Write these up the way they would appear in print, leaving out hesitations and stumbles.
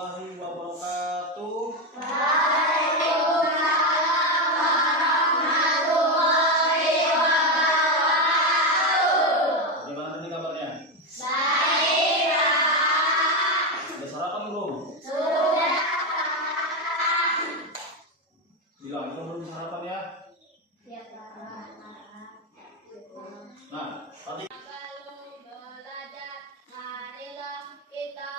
warahmatullahi wabarakatuh. Waalaikumsalam warahmatullahi wabarakatuh. Gimana tadi kabarnya? Baik. Udah sarapan belum? Sudah. Bilang itu belum sarapan ya. Ya, Pak. Nah, tadi Sebelum belajar, marilah kita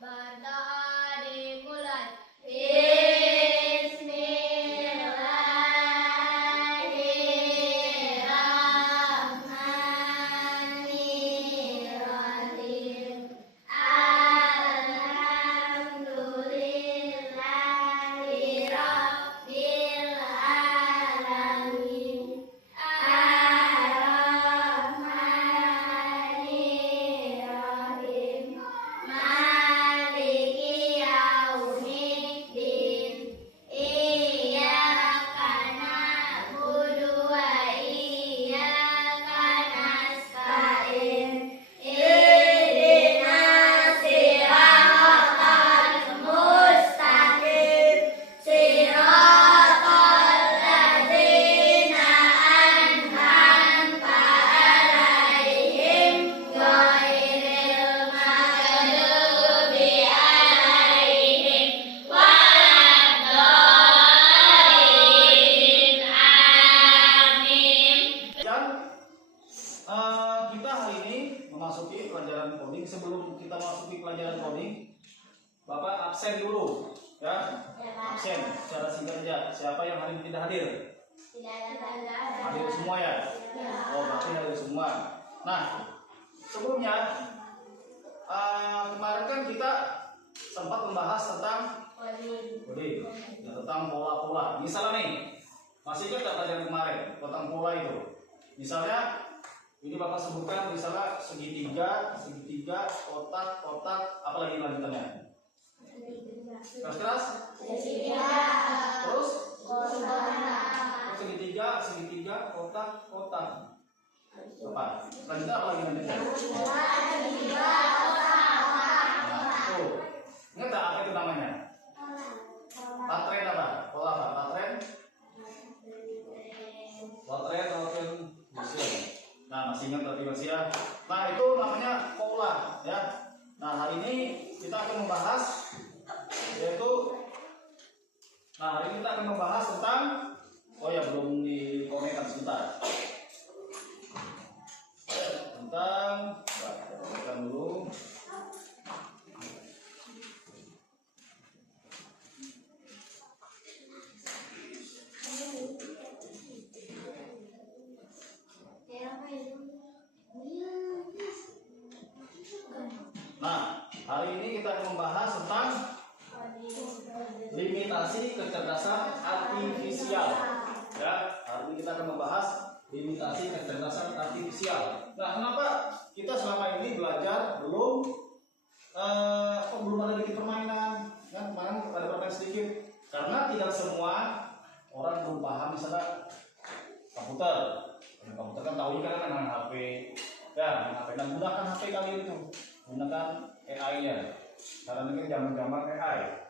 berdoa dimulai. Bismillahirrahmanirrahim. Alhamdulillahi rabbil alamin. Ar-Rahmanir-Rahim. Maliki yaumiddin. Iyyaka na'budu wa iyyaka nasta'in. Ihdinas siratal mustaqim. Siratal ladzina an'amta 'alaihim ghairil maghdubi 'alaihim waladdallin. Amin. dan kita hari ini memasuki pelajaran coding. Sebelum kita memasuki pelajaran coding, Bapak absen dulu ya. Absen secara singkat saja. Siapa yang hari ini tidak hadir? Hadir semua ya? Oh, berarti hadir semua. Nah, sebelumnya kemarin kan kita sempat membahas tentang coding, ya, tentang pola-pola. Misalnya nih, masih ingat nggak pelajaran kemarin tentang pola itu? Misalnya ini Bapak sebutkan misalnya segitiga, kotak, apalagi lanjutannya? Keras-keras? Terus? Segitiga, kotak. Apa? Selanjutnya apa lagi lanjutnya? Nah, tuh. Ingat tak apa itu namanya? Patren apa? Pola apa? Patren, mesin. Nah, masih ingat berarti masih ya? Nah, itu namanya pola ya. Nah, hari ini kita akan membahas tentang belum dikonekkan sebentar. Konekkan dulu. Nah, hari ini kita akan membahas tentang limitasi kecerdasan artifisial. Ya, hari ini kita akan membahas limitasi kecerdasan artifisial. Nah, kenapa kita selama ini belajar belum ada bikin permainan? Kan kemarin ada permainan sedikit. Karena tidak semua orang belum paham misalnya komputer. Komputer kan tahu kan dengan HP. Ya, HP dan gunakan HP kali itu. Gunakan AI-nya. Karena ini zaman-zaman AI.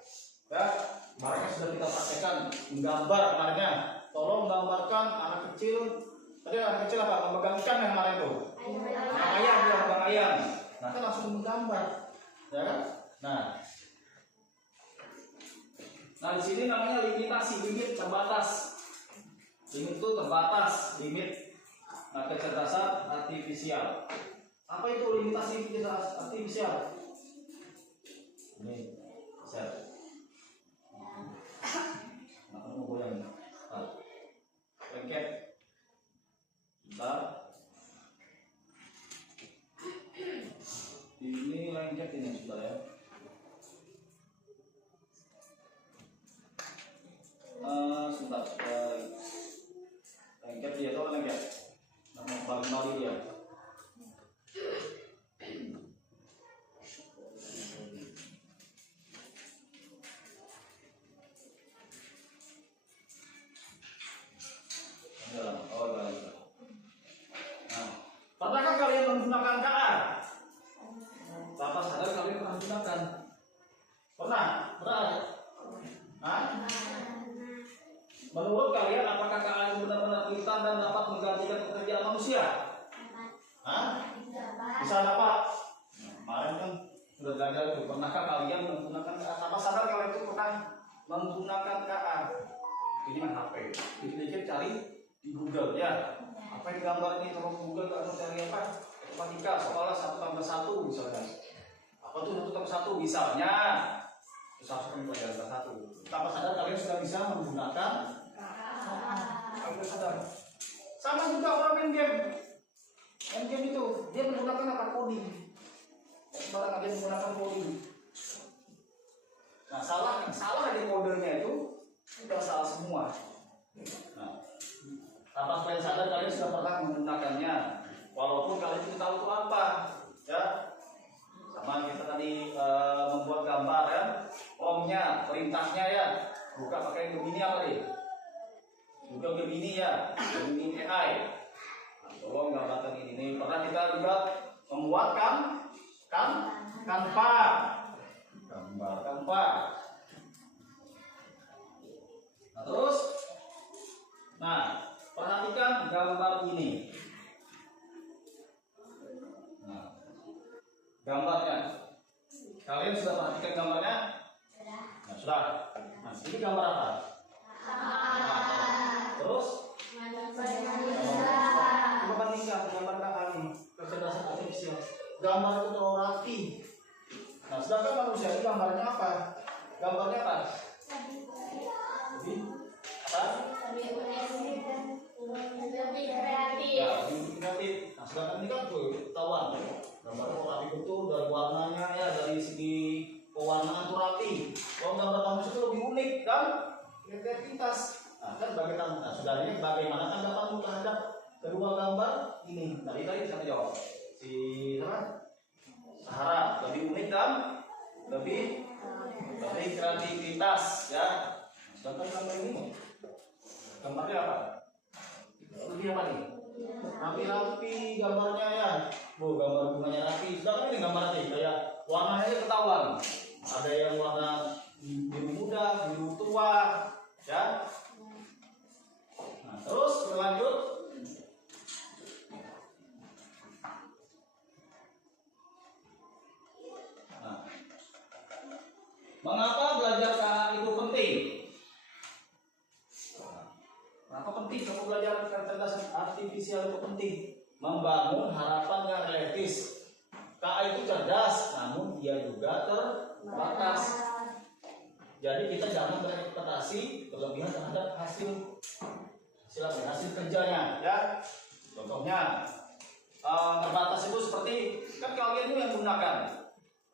Ya, mereka sudah kita praktekkan menggambar kemarinnya. Tolong gambarkan anak kecil. Tadi anak kecil apa? Memegang ikan yang kemarin itu. Ayam. Nah, kan langsung menggambar. Ya kan? Nah, di sini namanya limitasi, limit terbatas. Limit itu terbatas, limit. Nah, kecerdasan artifisial. Apa itu limitasi kecerdasan artifisial? Ini, bisa. Nah, kamu goyang. Lengket. Bentar. Ini lengket ini sudah ya. Sebentar. Lengket dia atau lengket? Nama paling dia. Pernahkah kalian menggunakan KA? Tanpa sadar kalian pernah menggunakan. tidak manusia? Hah? Bisa dapat. Kemarin kan sudah belajar itu. Pernahkah kalian menggunakan KA? Apa sadar kalau itu pernah menggunakan KA? Ini kan HP. Dikit-dikit cari di Google ya. Apa yang digambar ini? Kalau Google kalau cari apa? Matematika sekolah 1+1 misalnya. Apa tuh 1+1 misalnya? Terus harus pelajaran kelas 1. Tanpa sadar kalian sudah bisa menggunakan KA. Sadar. Sama juga orang main game. Main game itu dia menggunakan apa? Coding. Sembarang dia menggunakan coding. Nah, salah di kodenya itu sudah salah semua. Nah, tanpa kalian sadar kalian sudah pernah menggunakannya, walaupun kalian tidak tahu itu apa, ya. Sama kita tadi membuat gambar ya, promnya, perintahnya ya, buka pakai Gemini apa nih? Juga Gemini ya, Gemini AI. Nah, tolong gambarkan ini. Pernah kita juga membuat Canva. Gambar Canva. Nah, terus, perhatikan gambar ini. Nah, gambarnya. Kalian sudah perhatikan gambarnya? Nah, sudah. Nah, ini gambar apa? Terus? Coba bandingkan gambar kami. Kecerdasan artifisial. Gambar itu terlalu rapi. Nah, sedangkan manusia ini gambarnya apa? Gambarnya apa? Lebih kreatif. Ya, lebih kreatif. Nah, sedangkan ini kan ketahuan. Gambarnya kok rapi betul dari warnanya ya, dari segi pewarnaan tuh rapi. Kalau gambar manusia itu lebih unik kan? Kreativitas. Nah, kan bagaimana? Nah, sudah ini bagaimana tanggapanmu terhadap kedua gambar ini? Tadi siapa jawab? Si Sahara. Lebih unik dan lebih kreativitas ya. Sedangkan gambar ini gambarnya apa? Lebih apa nih? Rapi-rapi gambarnya ya. Gambar bunganya rapi. Sedangkan ini gambar rapi kayak warnanya aja ketahuan. Ada yang warna biru muda, biru tua, ya. Nah, terus berlanjut. Nah, mengapa belajar KA itu penting? Kenapa penting kamu belajar kecerdasan artifisial itu penting? Membangun harapan yang realistis. KA itu cerdas, namun dia juga terbatas. Jadi kita jangan berekspektasi berlebihan terhadap hasil kerjanya, ya. Contohnya terbatas itu seperti kan kalian ini yang menggunakan.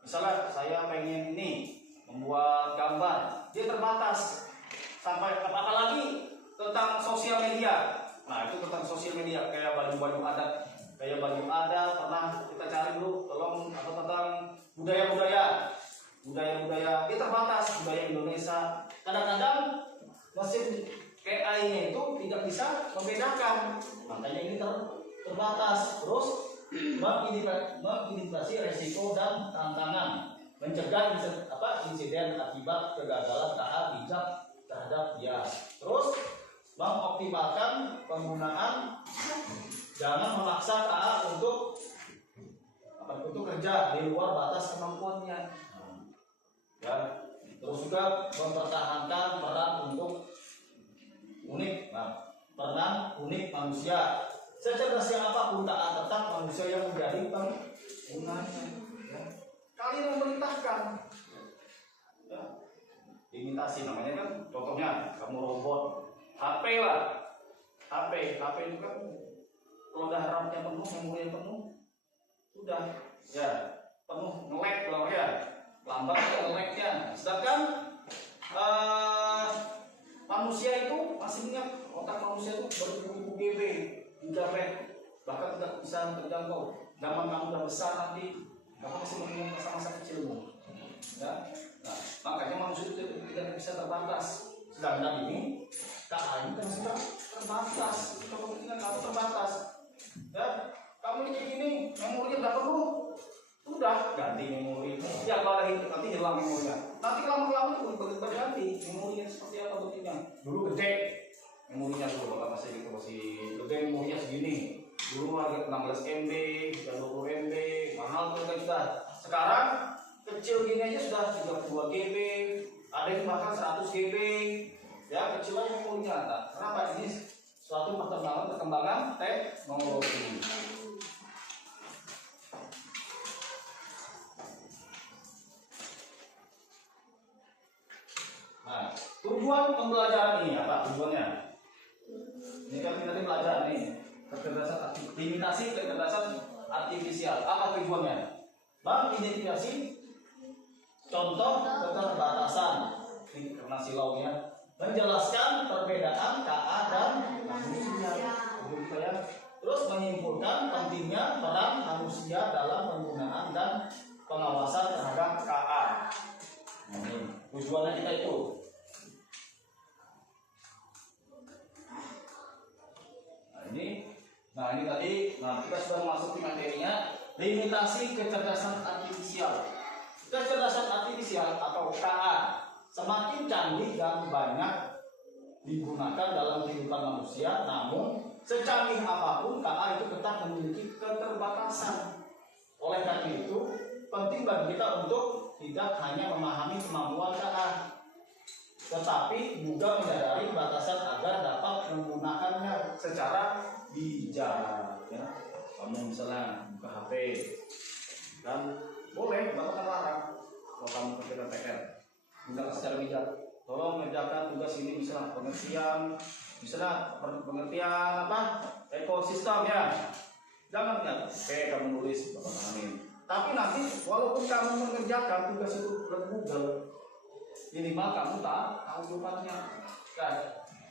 Misalnya saya pengen ini membuat gambar, dia terbatas sampai apalagi tentang sosial media. Nah, itu tentang sosial media kayak baju-baju adat, pernah kita cari dulu tolong atau tentang budaya dia terbatas, budaya Indonesia. Kadang-kadang mesin AI-nya itu tidak bisa membedakan, makanya ini terbatas. Terus mengidentifikasi resiko dan tantangan, mencegah insiden akibat kegagalan KA bijak terhadap dia. Terus mengoptimalkan penggunaan, jangan memaksa KA untuk kerja di luar batas kemampuannya. Ya, terus juga mempertahankan peran unik manusia. Secerdasnya apapun KA tetap manusia yang menjadi penggunanya. Ya. Kalian memerintahkan. Ya. Imitasi namanya kan, contohnya kamu robot, HP lah. HP itu kan kalau udah RAM-nya penuh, memori penuh, sudah ya penuh nge-lag kalau ya. Lambat nge-lag-nya. Sedangkan manusia itu masih ingat, otak manusia itu beribu-ribu GB, gigabyte, bahkan tidak bisa terjangkau. Zaman kamu udah besar nanti, kamu masih mengingat masa-masa kecilmu. Ya. Nah, makanya manusia itu tidak bisa terbatas. Sedangkan ini KA ini kan sudah terbatas. Itu kepentingan kamu terbatas. Ya, kamu ini gini, memorinya udah penuh. Udah ganti memori. Ya kalau nanti hilang memorinya. Nanti lama-lama itu berganti memorinya seperti apa bentuknya. Dulu gede memorinya dulu, masih gede memorinya segini. Dulu harga 16 MB, sudah 20 MB, mahal tuh kan sudah. Sekarang kecil gini aja sudah 32 GB, ada yang bahkan 100 GB. Ya kecil aja memorinya. Nah, kenapa ini suatu perkembangan teknologi. Nah, tujuan pembelajaran ini apa tujuannya? Ini kan kita belajar nih limitasi kecerdasan artifisial. Apa tujuannya? Mengidentifikasi contoh keterbatasan karena silaunya, menjelaskan perbedaan KA dan manusia. Terus menyimpulkan pentingnya peran manusia dalam penggunaan dan pengawasan terhadap KA. Tujuannya kita itu. Nah ini tadi, kita sudah memasuki materinya limitasi kecerdasan artifisial. Kecerdasan artifisial atau KA semakin canggih dan banyak digunakan dalam kehidupan manusia, namun secanggih apapun KA itu tetap memiliki keterbatasan. Oleh karena itu, penting bagi kita untuk tidak hanya memahami kemampuan KA, tetapi juga menyadari batasan agar dapat menggunakannya secara bijak. Ya, kamu misalnya buka HP dan boleh, bapak kan larang kalau kamu kerja PR, gunakan secara bijak. Tolong mengerjakan tugas ini misalnya pengertian apa ekosistem ya. Jangan ya, oke kamu nulis bapak pahamin. Tapi nanti walaupun kamu mengerjakan tugas itu ke Google, minimal kamu tahu jawabannya kan.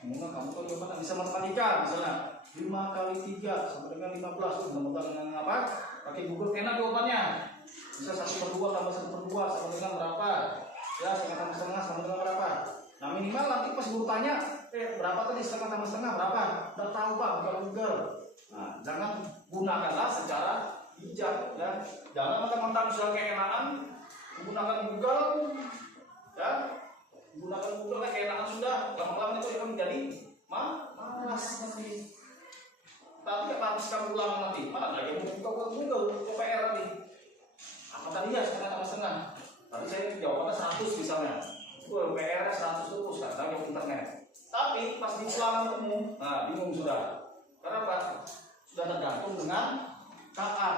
Minimal kamu tahu jawabannya. Bisa matematika misalnya 5 kali 3 sama dengan 15. Mudah-mudahan dengan apa? Pakai Google enak jawabannya. Bisa 1/2 tambah 1/2 sama dengan berapa? Ya, setengah tambah setengah sama dengan berapa? Nah minimal nanti pas guru tanya, berapa tadi setengah tambah setengah berapa? Udah tahu pak, buka Google. Nah, jangan gunakanlah secara bijak ya. Jangan mentang-mentang sudah keenakan menggunakan Google ya. Gunakan Google keenakan sudah, lama-lama itu akan menjadi malas nanti. Tapi apa harus kamu ulang nanti? Mana lagi mau buka Google, PR nanti. Apa tadi ya setengah tambah setengah? Tapi saya jawabannya 100 misalnya. PR 100 terus kan, saya internet. Tapi pas di ulangan umum, nah bingung sudah. Karena apa? Sudah tergantung dengan KA.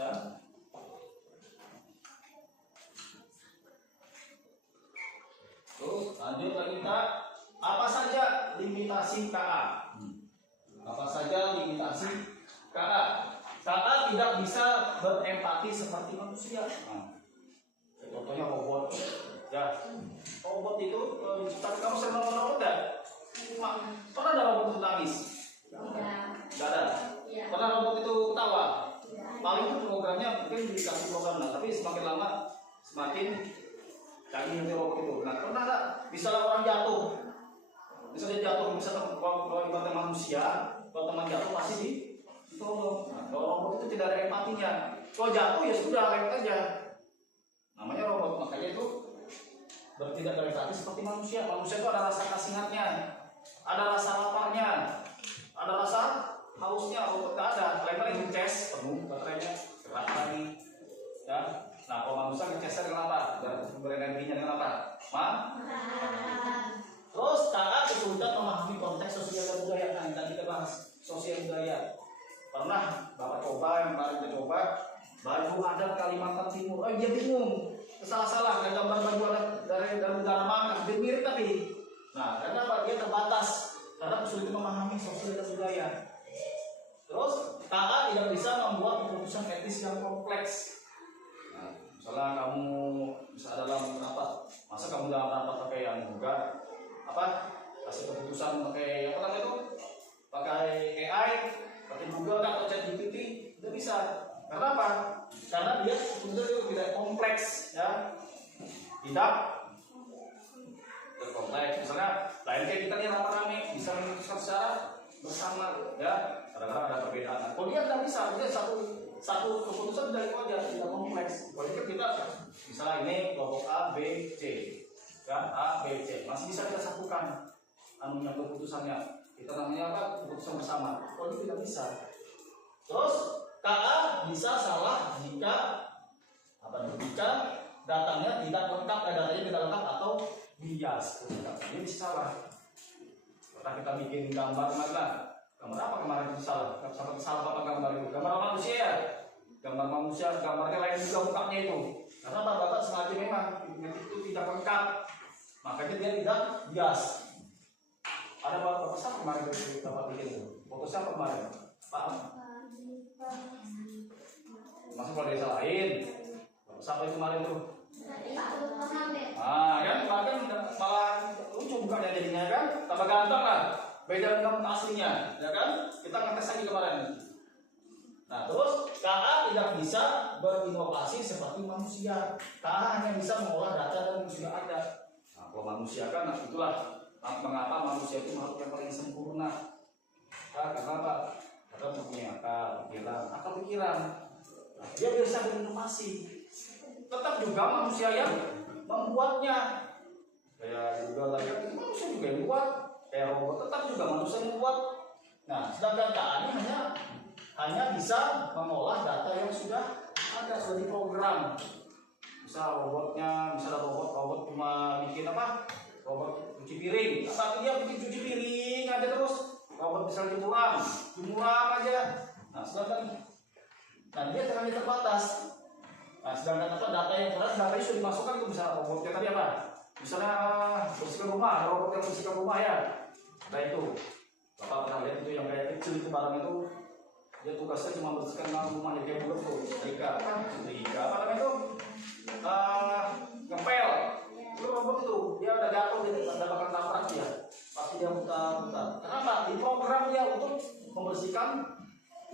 Ya. Terus lanjut lagi kita, apa saja limitasi KA? Apa saja limitasi KA? KA tidak bisa berempati seperti manusia. Nah, contohnya robot. Ya, robot itu diciptakan. Kamu sering nonton robot nggak? Pernah ada robot itu nangis? Nggak ada. Pernah robot itu ketawa? Paling itu programnya mungkin dikasih program, tapi semakin lama semakin canggih nanti robot itu. Nah, pernah nggak? Misalnya orang jatuh, misalnya kalau ibaratnya manusia, kalau teman jatuh pasti ditolong. Nah, kalau robot itu tidak ada empatinya. Kalau jatuh ya sudah lewat aja. Namanya robot, makanya itu tidak berempati seperti manusia. Manusia itu ada rasa kasihannya, ada rasa laparnya, ada rasa hausnya. Robot tidak ada. Lebar yang ngecas penuh baterainya, gerak lagi. Ya. Nah, kalau manusia ngecasnya dengan apa? Berenerginya dengan apa? Terus KA kesulitan memahami konteks sosial dan budaya. Nah, tadi kita bahas sosial budaya. Pernah Bapak coba, yang kemarin kita coba baju adat Kalimantan Timur. Oh, dia bingung, salah-salah, kayak gambar baju adat dari negara mana, hampir mirip tapi. Nah, karena apa? Dia terbatas karena kesulitan memahami sosial dan budaya. Terus KA tidak bisa membuat keputusan etis yang kompleks. Nah, misalnya kamu bisa dalam rapat, masa kamu dalam rapat pakai yang juga apa? Kasih keputusan pakai apa namanya itu? Pakai AI, pakai Google atau ChatGPT, itu bisa. Karena apa? Karena dia sebetulnya itu tidak kompleks, ya, tidak terkompleks. Misalnya, lain kayak kita nih rame-rame bisa memutuskan secara bersama, ya. Kadang-kadang ada perbedaan. Kalau dia tidak bisa, dia satu keputusan dari aja tidak kompleks. Kalau kita misalnya ini kelompok A, B, C, ya A, B, C masih bisa kita satukan anunya keputusannya. kita namanya apa? Keputusan bersama. Oh ini tidak bisa. Terus KA bisa salah jika jika datanya tidak lengkap, datanya tidak lengkap atau bias. Ini bisa salah. Karena kita bikin gambar mana? Gambar apa kemarin itu salah? Salah apa gambar itu? Gambar manusia ya? Gambar manusia, gambarnya lain juga mukanya itu. Karena Bapak sengaja memang itu tidak lengkap, makanya dia tidak bias. Ada Bapak siapa kemarin itu Bapak bikin itu? Foto siapa kemarin? Pak? Masa kalau dia salahin? Siapa itu kemarin tuh? Ah, kan kemarin malah lucu bukannya jadinya kan? Tambah ganteng lah. Beda dengan muka aslinya, ya kan? Kita ngetes lagi kemarin. Nah, terus KA tidak bisa berinovasi seperti manusia. KA hanya bisa mengolah data yang sudah ada. Nah, kalau manusia kan, nah itulah mengapa manusia itu makhluk yang paling sempurna. Nah, karena apa? Karena punya akal pikiran. Nah, dia bisa berinovasi. Tetap juga manusia yang membuatnya. Kayak juga lagi manusia juga yang buat. Kayak robot tetap juga manusia yang buat. Nah, sedangkan KA ini hanya bisa mengolah data yang sudah ada, sudah diprogram. Misal robotnya, misalnya robot cuma bikin apa? Robot cuci piring. Tapi dia bikin cuci piring aja terus. Robot bisa jemuran aja. Nah, sedangkan dia terlalu terbatas. Nah, sedangkan apa? Data yang sudah dimasukkan ke misalnya robotnya tadi apa? Misalnya bersihkan rumah, robot yang bersihkan rumah ya. Nah itu, Bapak pernah lihat itu yang kayak kecil itu barang itu. Dia tugasnya cuma bersihkan rumahnya kayak bulat tuh, setrika apa namanya itu, ngepel. Itu robot itu, dia udah jatuh, dia bakal tabrak dia, pasti dia mutar-mutar. Kenapa? Diprogram dia untuk membersihkan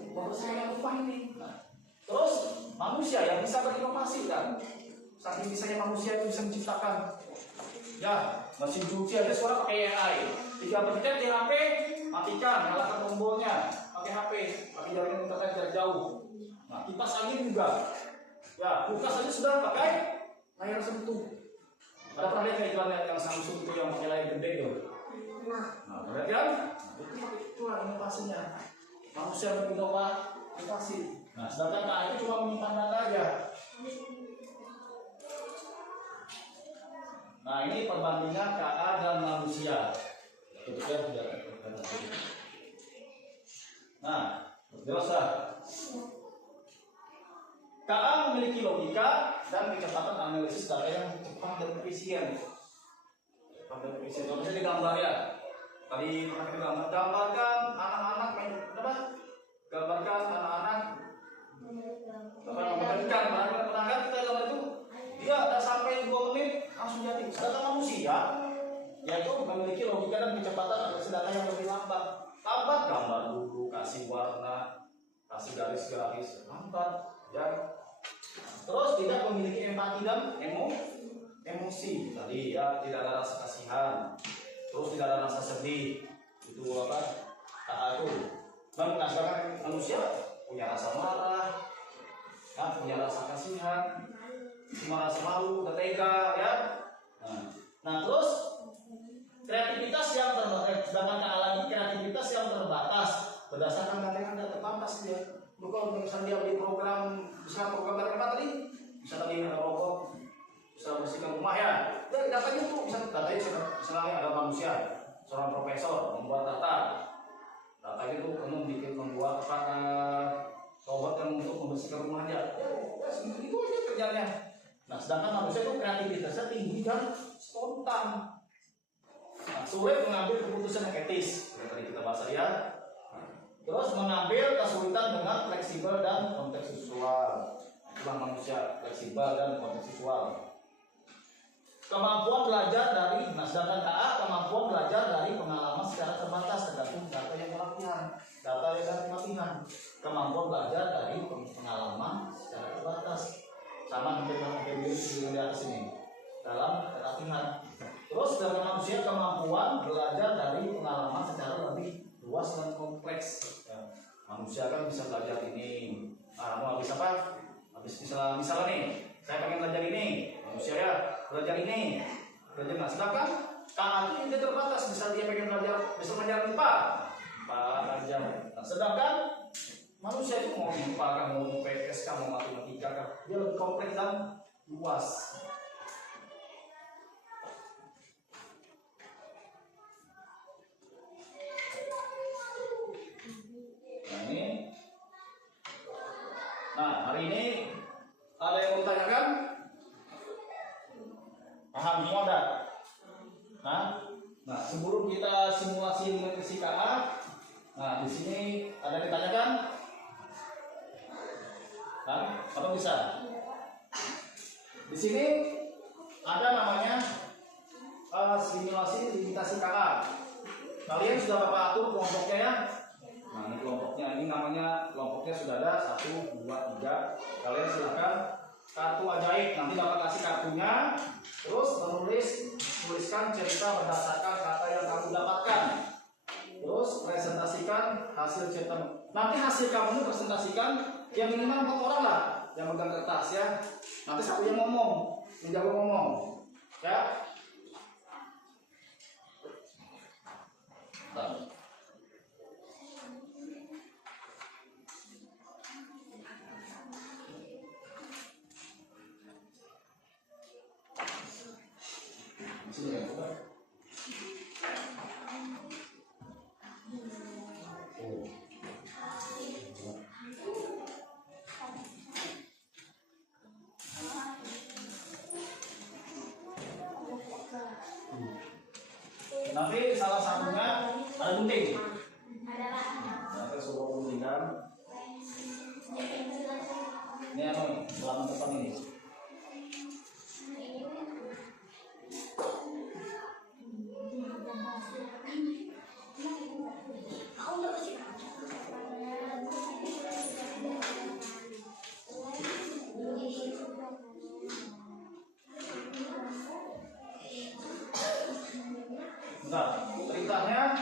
rumah ini. Nah, terus manusia yang bisa berinovasi kan, saking bisanya manusia itu bisa menciptakan. Ya, mesin cuci aja suara pakai AI. 3 pencet di HP, matikan, nyalakan tombolnya. Pakai HP, pakai jaringan internet jarak jauh. Nah, kipas angin juga. Ya, kulkas aja sudah pakai layar sentuh. Ada pernah lihat iklan yang Samsung itu yang pakai layar gede itu? Nah, lihat kan? Itulah inovasinya. Manusia berinovasi. Nah, sedangkan KA itu cuma menyimpan data aja. Nah, ini perbandingan KA dan manusia. Nah, jelas lah. KA memiliki logika dan kecepatan analisis data yang cepat dan efisien. Contohnya di gambar ya. Tadi pernah kita gambarkan anak-anak main apa? Gambarkan anak-anak memberikan pernah kan kita gambar itu? Dia ada sampai 2 menit langsung jadi. Sedangkan manusia, yaitu memiliki logika dan kecepatan analisis data yang lebih lambat. Lambat gambar dulu, kasih warna, kasih garis-garis, lambat. Ya. Terus tidak memiliki empati dan emosi. Tadi ya tidak ada rasa kasihan, terus tidak ada rasa sedih. Itu apa? KA itu. Dan sedangkan manusia punya rasa marah, ya, punya rasa kasihan, cuma rasa malu, tega, ya. Nah terus kreativitas yang terbatas, sedangkan KA lagi kreativitas yang terbatas berdasarkan data yang terbatas dia. Kalau misalnya dia beli program, bisa program apa tadi? Bisa tadi ada robot, bisa bersihkan rumah ya. Jadi datanya tuh datanya misalnya ada manusia, seorang profesor membuat data. Datanya tuh membuat robot yang untuk membersihkan rumahnya. Ya, itu aja kerjanya. Nah, sedangkan manusia itu kreativitasnya tinggi dan spontan. Nah, sulit mengambil keputusan yang etis. Tadi kita bahas ya. Terus mengambil kesulitan dengan fleksibel dan kontekstual. Itulah manusia fleksibel dan kontekstual. Kemampuan belajar dari, sedangkan KA kemampuan belajar dari pengalaman secara terbatas tergantung data yang pelatihan. Data yang dari pelatihan. Kemampuan belajar dari pengalaman secara terbatas. Sama dengan video di atas ini dalam pelatihan. Terus dengan manusia kemampuan belajar dari pengalaman secara lebih luas dan kompleks. Ya. Manusia kan bisa belajar ini. Mau habis apa? Habis misalnya nih, saya pengen belajar ini. Manusia ya belajar ini. Belajar sedangkan Kang Aki dia terbatas, bisa dia pengen belajar, bisa belajar IPA, aja. Nah, sedangkan manusia itu mau IPA kan, mau IPS kan, mau matematika kan, dia lebih kompleks dan luas. Nah, hari ini ada yang mau ditanyakan? Paham semua enggak? Nah, sebelum kita simulasi nutrisi KA, nah di sini ada yang ditanyakan? Apa bisa? Di sini ada namanya simulasi limitasi KA. Kalian sudah Bapak atur kelompoknya ya? Nah, ini kelompoknya, ini namanya kelompoknya sudah ada 1, 2, 3. Kalian silakan kartu ajaib, nanti Bapak kasih kartunya, terus tuliskan cerita berdasarkan kata yang kamu dapatkan. Terus presentasikan hasil cerita. Nanti hasil kamu ini presentasikan yang minimal 4 orang lah yang megang kertas ya. Nanti satu yang ngomong, yang jago ngomong, ya. Nanti salah satunya ada gunting. Nanti suruh guntingan. Ini apa nih? Halaman depan ini. Nah, ceritanya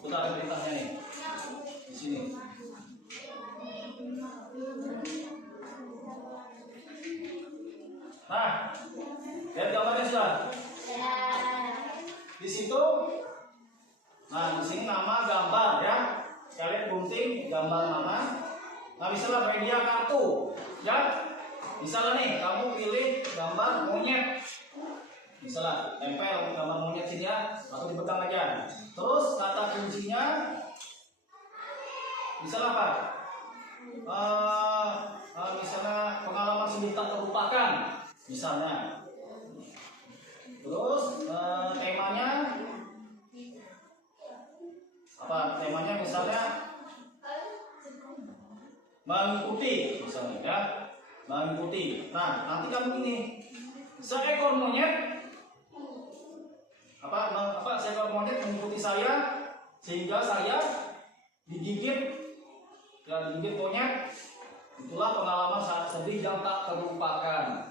benar ceritanya nih di sini. Nah, lihat gambarnya sudah. Di situ, nah di sini nama gambar ya. Kalian gunting gambar nama. Nah misalnya media kartu, ya. Misalnya nih, kamu pilih gambar monyet. Misalnya, tempel gambar monyet sini ya, atau dipegang aja. Terus kata kuncinya, misalnya apa? Misalnya pengalaman sedih tak terlupakan, misalnya. Terus temanya apa? Temanya misalnya mengikuti, misalnya ya. Mengikuti. Nah, nanti kamu ini seekor monyet seekor monyet mengikuti saya sehingga saya digigit monyet. Itulah pengalaman saat sedih yang tak terlupakan.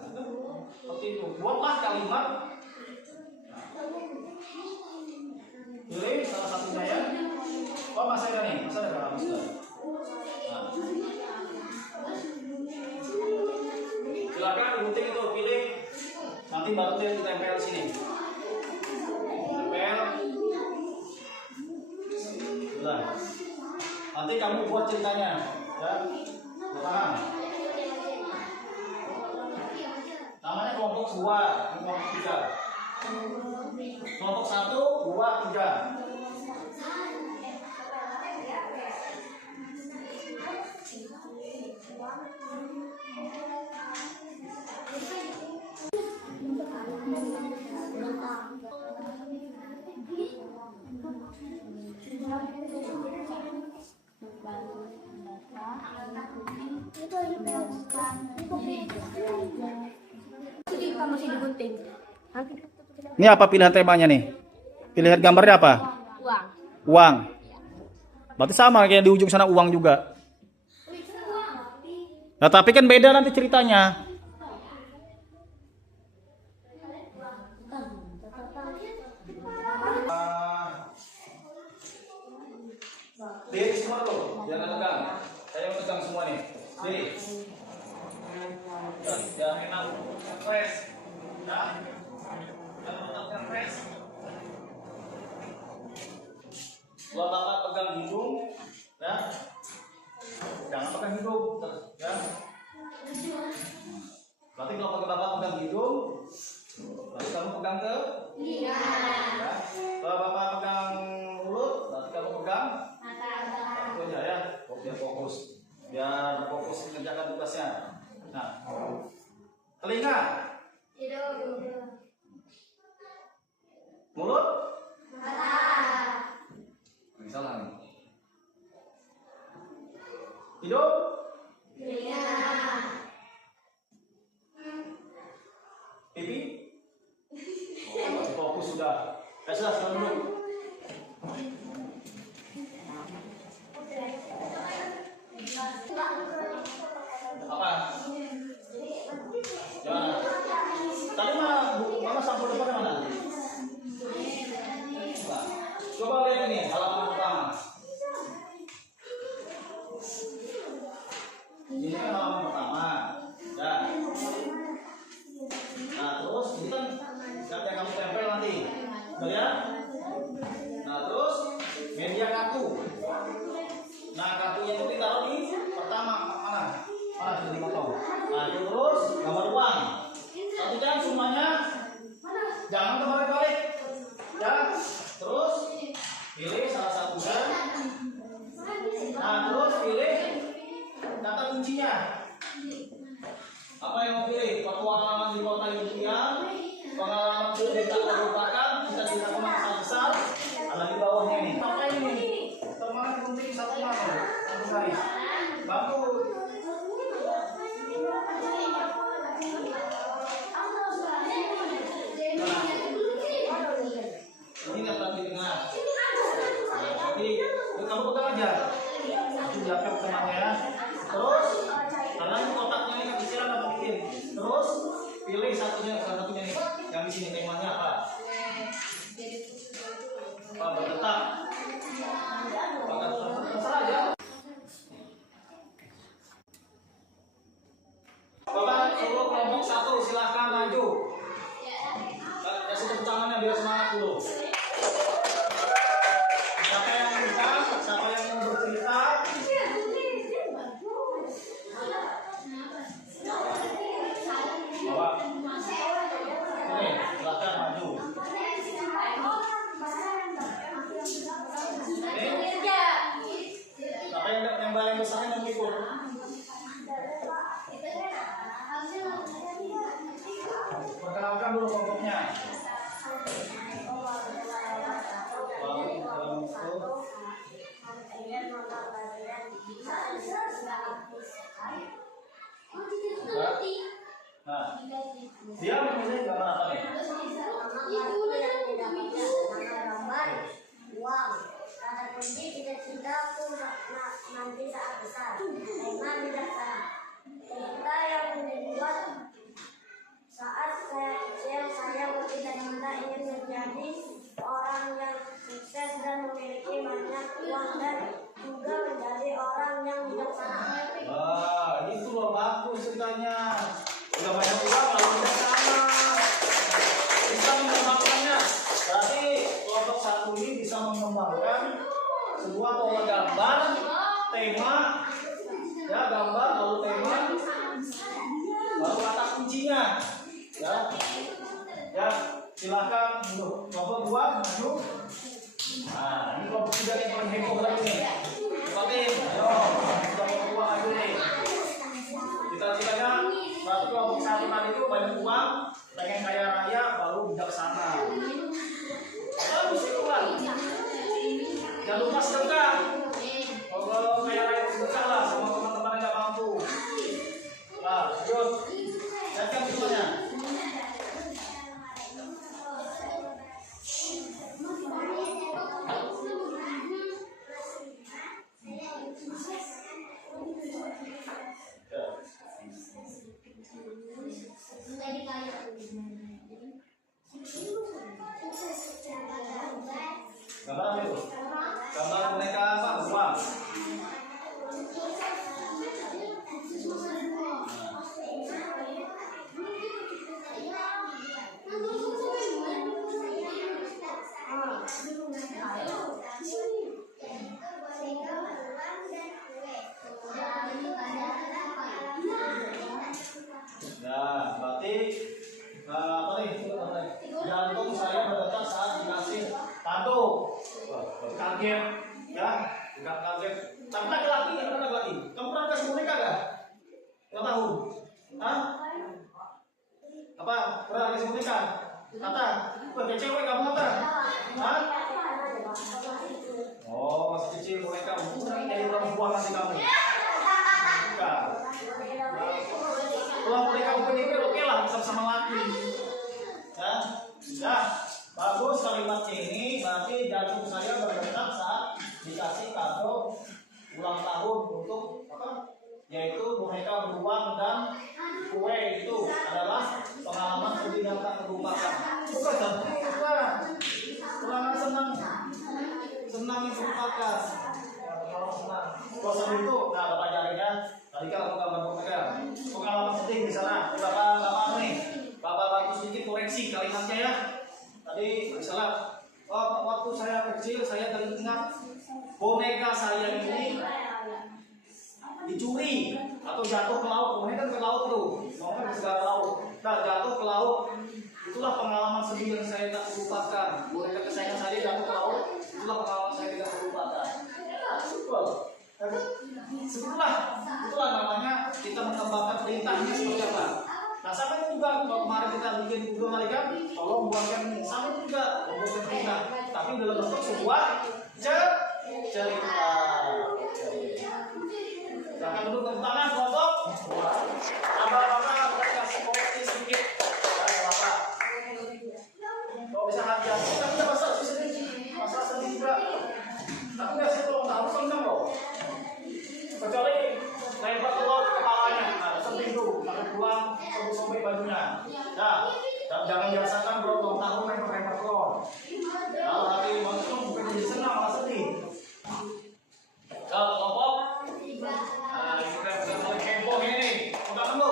Seperti itu. Buatlah kalimat. Pilih salah satunya ya. Oh, masih ada nih. Masih ada nggak? Masih ada. Nah. Silakan gunting itu pilih, nanti baru ditempel di sini. Tempel. Nah, nanti kamu buat ceritanya, ya. Paham? Namanya kelompok 2, kelompok 3. Kelompok 1, 2, 3. Masih digunting. Ini apa pilihan temanya nih? Pilihan gambarnya apa? Uang. Uang. Berarti sama kayak di ujung sana uang juga. Nah, tapi kan beda nanti ceritanya. Diri semua tuh, jangan tegang. Saya yang tegang semua nih. Diri. Jangan enak stres. Ya. Jangan otaknya stres. Dua bapak pegang hidung, ya. Jangan pegang hidung, ya. Berarti kalau pakai bapak pegang hidung, berarti kamu pegang ke? Iya. Ya. Kalau bapak pegang mulut, berarti kamu pegang mata. Itu aja ya, biar fokus. Biar fokus mengerjakan tugasnya. Nah, telinga, mulut, mata. Misalnya nih. Hidung, telinga. Pipi. Oh, masih fokus sudah. Sudah dulu. Apa? Jangan. Tadi mana sampul depan mana? Nah, coba lihat ini halaman pertama. Ini kan halaman pertama. Ya. Nah, terus ini kan yang kamu tempel nanti. Lihat. Nah, terus media kartu. Nah, kartunya itu ditaruh di pertama mana? Mana sudah dipotong. Nah, itu terus gambar uang. Perhatikan semuanya. Jangan terbalik-balik. Ya. Terus pilih salah satunya. Nah, terus pilih kata kuncinya. Apa yang mau pilih? Petualangan di kota impian, pengalaman sulit tak terlupakan, cita-cita masa besar. Ada di bawahnya ini. Apa ini? Semangat kunci satu nama. Satu garis. Bantu. Ini nggak tadi tengah. Jadi kamu pegang aja. Itu jatuh tengahnya. Terus karena ini kotaknya ini kecil atau bikin. Terus pilih salah satunya nih. Yang di sini temanya apa? Apa berdetak? Terserah aja. Bapak suruh kelompok 1 silahkan maju. Kasih tepuk tangannya biar semangat dulu. Siapa yang bisa? Siapa yang mau bercerita? Bapak. Ini silahkan maju. Siapa yang paling besarnya mau ikut? Perkenalkan dulu kelompoknya. Nah, dia memilih gambar apa nih? Uang, kata kunci cita-citaku nanti saat besar. Tema bijaksana. Cerita yang dibuat saat saya kecil, saya bercita-cita ingin menjadi orang yang sukses dan memiliki banyak uang dan juga menjadi orang yang bijaksana. Wah, itu loh bagus ceritanya. Udah banyak uang lalu bijaksana. Bisa mengembangkannya. Berarti kelompok 1 ini bisa mengembangkan sebuah pola gambar, tema, ya gambar lalu tema, lalu kata kuncinya. Ya, silakan dulu. Kelompok 2 maju. Nah, ini kelompok 3 yang paling heboh lagi nih. Oke, ayo kelompok 2 maju nih. Cita-citanya berarti kelompok 1 tadi itu banyak uang, pengen kaya raya, baru bijaksana. Bagus itu kan. Jangan lupa sedekah. Kalau kaya raya sedekah lah sama teman-teman yang nggak mampu. Nah, lanjut. Lihatkan semuanya. tahun? Hah? Apa? Pernah kasih boneka? Kata? Pakai cewek kamu kata? Hah? Oh, masih kecil boneka. Jadi perempuan nanti kamu. Bukan. Kalau boneka ini oke lah, bisa sama laki. Ya, ya. Bagus kalimatnya ini. Berarti jantung saya berdetak saat dikasih kado ulang tahun untuk apa? Yaitu boneka beruang dan kue. Itu adalah pengalaman sedih yang tak terlupakan. Bukan jantung, bukan. Kurang senang yang terlupakan. Kalau senang, kalau sedih itu, nah bapak ajarin ya. Tadi kan aku gambar boneka. Pengalaman sedih di sana. Bapak nih, bapak bantu sedikit koreksi kalimatnya ya. Tadi misalnya, waktu saya kecil saya teringat boneka saya ini dicuri atau jatuh ke laut. Boneka kan ke laut tuh, mau ke segala laut. Nah jatuh ke laut, itulah pengalaman sedih yang saya tak lupakan. Boneka kesayangan saya jatuh ke laut, itulah pengalaman saya tidak terlupakan. Itulah namanya kita mengembangkan perintahnya seperti apa. Nah sampai juga kalau kemarin kita bikin video malaikat, tolong buatkan ini. Sampai juga membuatkan perintah, tapi dalam bentuk sebuah cerita. Jangan duduk tepuk tangan, kelompok. Tambah-tambah kita kasih koreksi sedikit. Bapak. Kalau bisa hadiah, kita bisa masak sedikit, masak sedikit juga. Tapi nggak sih tolong harus senang loh. Kecuali lempar telur kepalanya, nah sedih tuh, sampai pulang sobek bajunya. Nah, dan jangan biasakan berulang tahun lempar telur. Kalau hati manusia bukan jadi senang malah sedih. Kalau kelompok, nah kita mulai heboh ini, pegang dulu.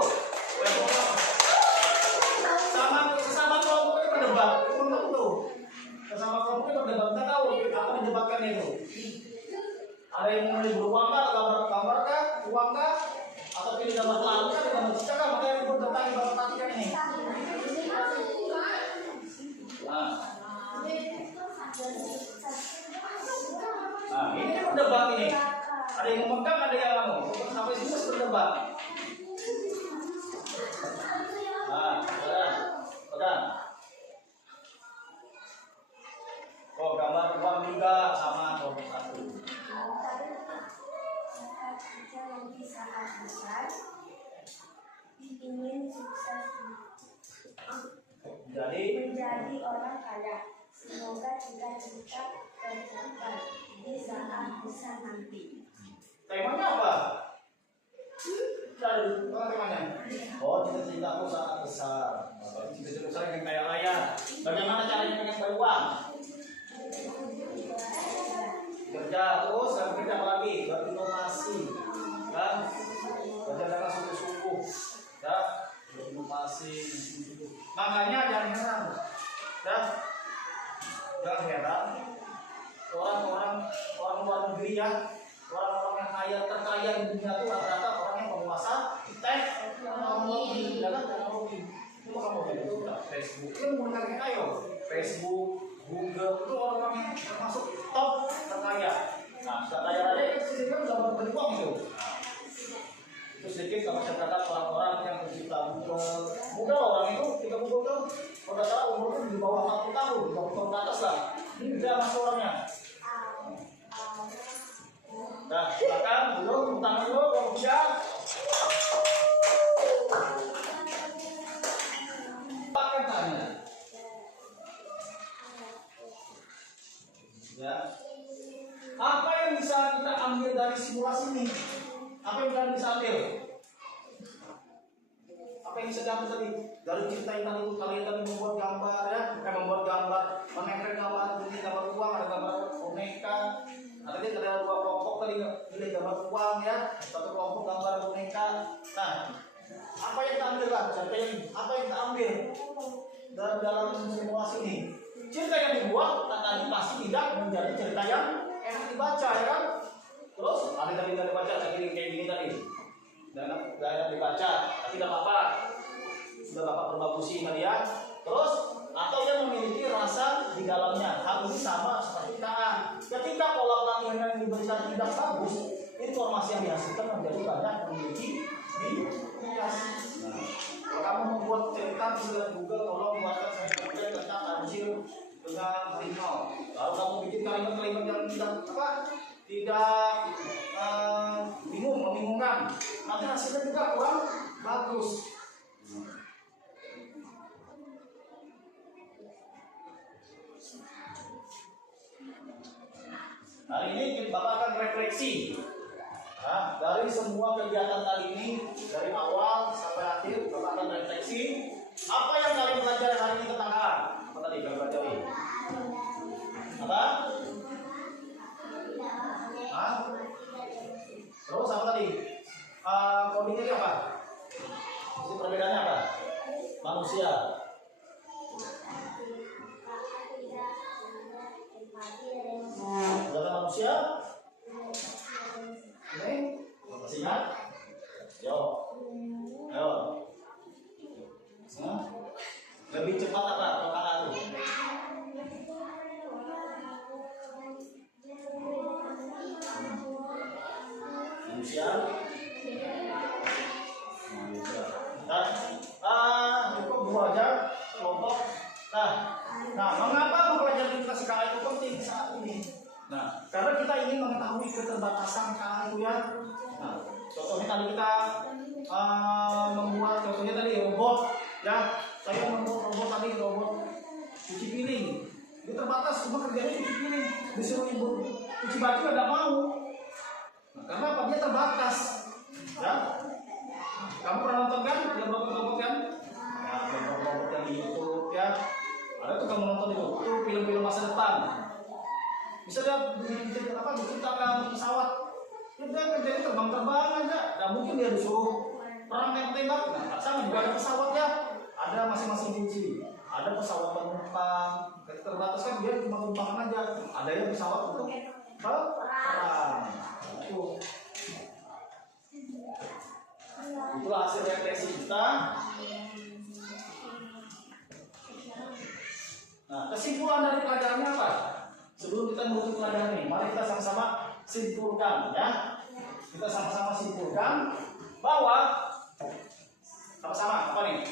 Sesama kelompok itu berdebat, untuk tuh. Sesama kelompok itu berdebat, kita tahu apa didebatkan itu. Ada yang mau beruang kah, gambar kah, uang kah, atau pilih gambar lalu kah, gambar cicak kah, makanya ribut tentang gambar tatikan ini. Nah, ini kan berdebat ini. Ada yang memegang, ada yang anu. Sampai sini masih berdebat. Nah, pegang. Oh, gambar uang juga sama kelompok satu. Nanti saat besar ingin sukses menjadi orang kaya. Semoga cita-cita tercapai di saat besar nanti. Temanya apa? Temanya? Oh, cita-citaku saat besar. Cita-cita besar yang kaya raya. Bagaimana caranya pengen beruang? Kerja terus, kerja apa lagi? Berinovasi, kan? Kerja dengan sungguh-sungguh, ya. Berinovasi, sungguh-sungguh. Makanya jangan heran, ya. Jangan heran. Orang luar negeri ya, orang-orang yang terkaya di dunia itu rata-rata orang yang menguasai teknologi, ya kan? Teknologi. Itu kamu lihat Facebook, itu menggunakan ayo Facebook. Google itu orang-orang yang termasuk top terkaya. Nah, sudah kaya raya itu sedikit sudah berpeluang itu. Itu sedikit kalau catatan orang-orang yang mencipta Google. Muda orang itu kita Google tuh, kalau tidak salah umurnya di bawah 40 tahun, 20 tahun ke atas lah. Ini udah masuk orangnya. Nah, silakan dulu, tepuk tangan dulu kalau bisa. Pakai tanya. Ya. Apa yang bisa kita ambil dari simulasi ini? Apa yang bisa ambil? Apa yang bisa diambil tadi? Dari cerita yang tadi kalian tadi membuat gambar ya, membuat gambar, menempel gambar, ini gambar uang, ada gambar boneka. Ada dua kelompok tadi pilih gambar uang ya, satu kelompok gambar boneka. Nah, apa yang kita ambil kan? Apa yang kita ambil dalam simulasi ini? Cerita yang dibuat akan pasti tidak menjadi cerita yang enak dibaca ya kan? Terus ada tadi tidak dibaca kayak gini tadi, dan enak dibaca, tapi tidak apa-apa. Sudah bapak perbagusi sama dia. Terus atau yang memiliki rasa di dalamnya harus sama seperti kita. Ketika pola pelatihan yang diberikan tidak bagus, informasi yang dihasilkan menjadi banyak memiliki di Bapak akan refleksi. Nah, dari semua kegiatan kali ini, dari awal sampai akhir, Bapak akan refleksi. Apa yang kalian belajar hari ini tentang A? Apa tadi kalian pelajari? Apa? Hah? Terus apa tadi? Coding ini apa? Jadi perbedaannya apa? Manusia. Adalah manusia. Ini masih ingat? Yo, ayo. Nah, lebih cepat apa? Kakak itu? Manusia. Cukup dua aja kelompok. Nah, mengapa mempelajari literasi KA itu penting saat ini? Nah, karena kita ingin mengetahui keterbatasan KA itu ya. Nah, contohnya tadi kita membuat contohnya tadi robot ya. Saya membuat robot tadi robot cuci piring. Dia terbatas cuma kerjanya cuci piring. Disuruh ibu cuci baju nggak mau. Nah, karena apa? Dia terbatas. Ya. Kamu pernah nonton kan? Yang robot-robot kan? Ya, robot-robot yang di YouTube ya. Ada tuh kamu nonton itu film-film masa depan. Bisa dia menciptakan pesawat. Dia kerjanya terbang-terbang aja. Nggak mungkin dia disuruh perang tembak. Nah, sama juga ada pesawat ya. Ada masing-masing fungsi. Ada pesawat penumpang. Terbatas kan dia cuma penumpang aja. Ada yang pesawat untuk perang. Itu. Itulah hasil refleksi kita. Nah, kesimpulan dari pelajarannya apa? Sebelum kita menutup pelajaran ini, mari kita sama-sama simpulkan ya. Kita sama-sama simpulkan bahwa sama-sama apa nih?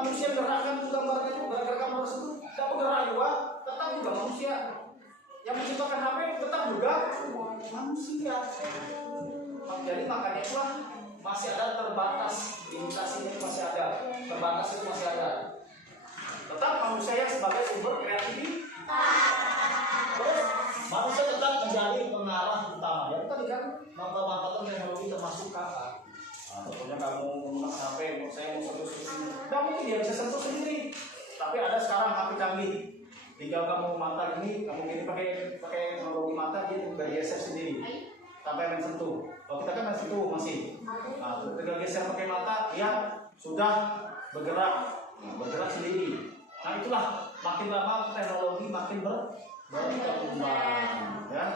Manusia gerakan gambarnya itu gara-gara kamu tersebut tidak bergerak juga, tetap juga manusia. Yang menciptakan HP tetap juga manusia. Jadi makanya itulah masih ada terbatas, limitasinya itu masih ada, terbatas itu masih ada. Tetap manusia yang sebagai sumber kreativitas. Terus manusia tetap menjadi pengarah utama. Ya tadi kan manfaat-manfaat teknologi termasuk kakak. Nah, contohnya kamu menggunakan HP, saya mau sentuh sini, nggak mungkin dia bisa sentuh sendiri. Tapi ada sekarang HP canggih, tinggal kamu mata ini, kamu gini pakai teknologi mata, dia udah geser sendiri, sampai main sentuh. Kalau kita kan main sentuh masih, nah tinggal geser pakai mata, dia sudah bergerak sendiri. Nah itulah makin lama teknologi makin berkembang, ya.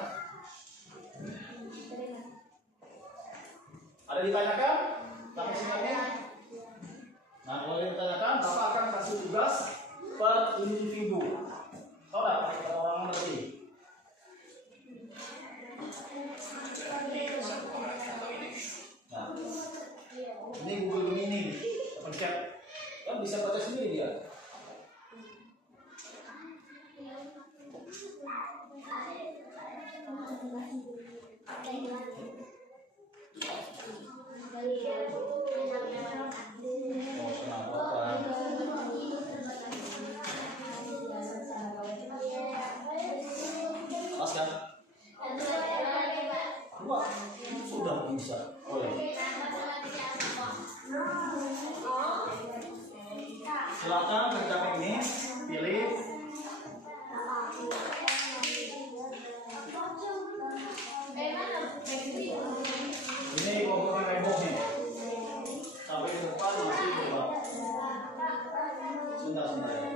Ada ditanyakan? Sampai sini? Nah, kalau ditanyakan, Bapak akan kasih tugas per individu. Saudara, per orang lebih. Nah, ini Google ini, pencet, kan bisa baca sendiri dia. Pas kan? Dua sudah bisa. Oh ya. Silakan kerjakan ini, pilih. Ini komponen tembok nih. Sampai ke depan masih coba. Sebentar ya.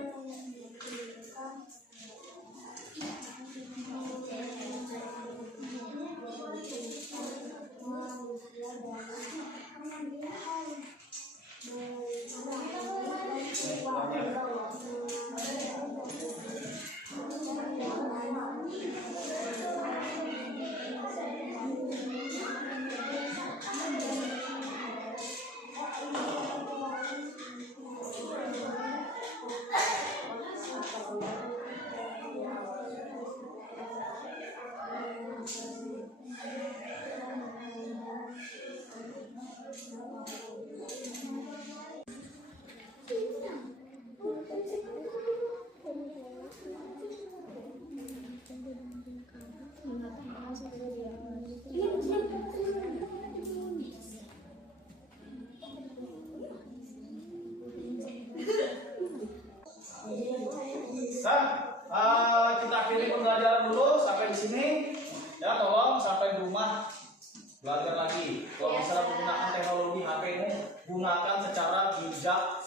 secara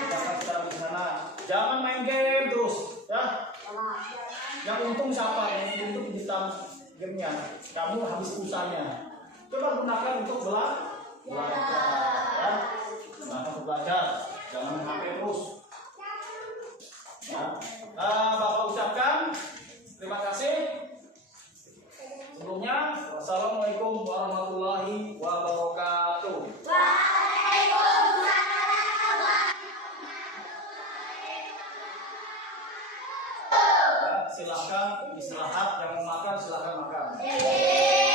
kerjakan secara bijaksana. Jangan main game terus, ya. Yang untung siapa? Yang untung pencipta gamenya. Kamu habis pulsanya. Coba gunakan untuk belajar, ya. Gunakan untuk belajar. Jangan main HP terus. Ya.